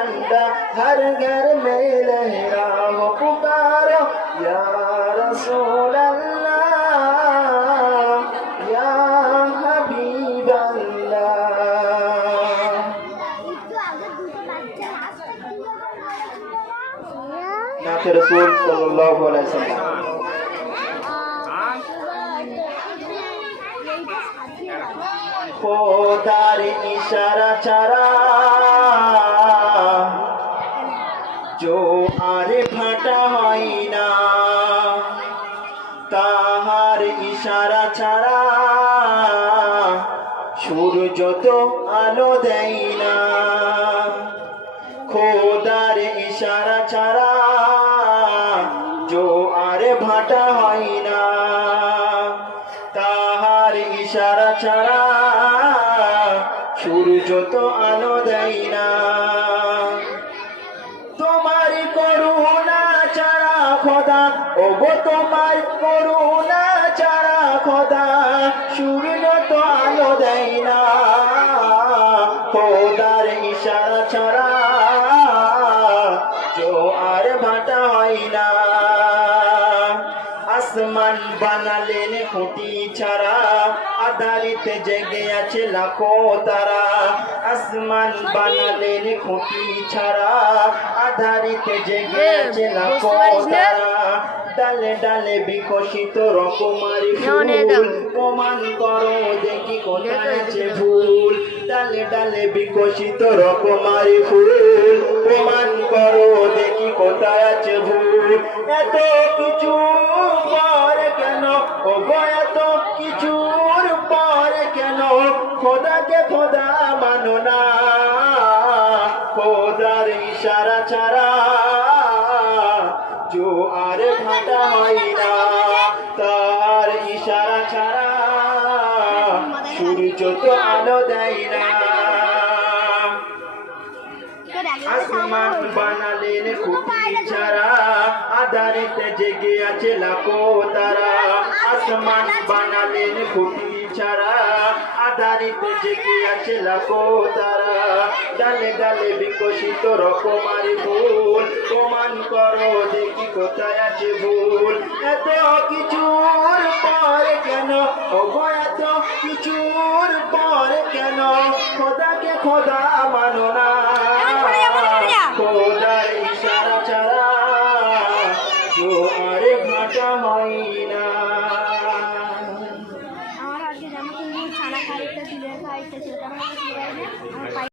झंडा हर घर में लहरा हो पुकारो या रसूल अल्लाह या हबीब अल्लाह। नात रसूल सल्लल्लाहु अलैहि वसल्लम। খোদার ইশারা ছাড়া জোয়ার ভাটা হয় না, তাহার ইশারা ছাড়া সূর্য তো আলো দেয় না। খোদার ইশারা ছাড়া জোয়ার ভাটা হয় না, তাহার ইশারা ছাড়া সূর্য তো আলো দেয় না। তোমার করুণা ছাড়া খোদা, ওগো তোমার করুণা ছাড়া খোদা সূর্য তো আলো দেয় না। খোদার ইশারা ছাড়া জোয়ার ভাটা হয় না। আসমান বানালেন খুঁটি ছাড়া, আধারিতে জেগে আছে লাখো তারা। আসমান বানালেন খুঁটি ছাড়া, আধারিতে জেগে আছে লাখো তারা। ডালে ডালে বিকশিত রকমারি ফুল, প্রমাণ করো দেখি কোথায় আছে ভুল। ডালে ডালে বিকশিত রকমারি ফুল, প্রমাণ করো দেখি কোথায় আছে ভুল। এত কিছু পরে কেন ও গো, এত কিছুর পরে কেন খোদাকে খোদা মানো না। খোদার ইশারা ছাড়া জোয়ার ভাটা হয় না, তার ইশারা ছাড়া সূর্য তো আলো দেয় না। আসমান বানালেন খুঁটি ছাড়া, আধারিতে জেগে আছে লাখো তারা। আসমান বানালেন খুঁটি ছাড়া, আধারিতে জেগে আছে লাখো তারা। ডালে ডালে বিকশিত রকমারি ফুল, প্রমাণ করো দেখি কোথায় আছে ভুল। এত কিছুর পরে কেন ওগো, এত কিছুর পরে কেন খোদাকে খোদা মানো না।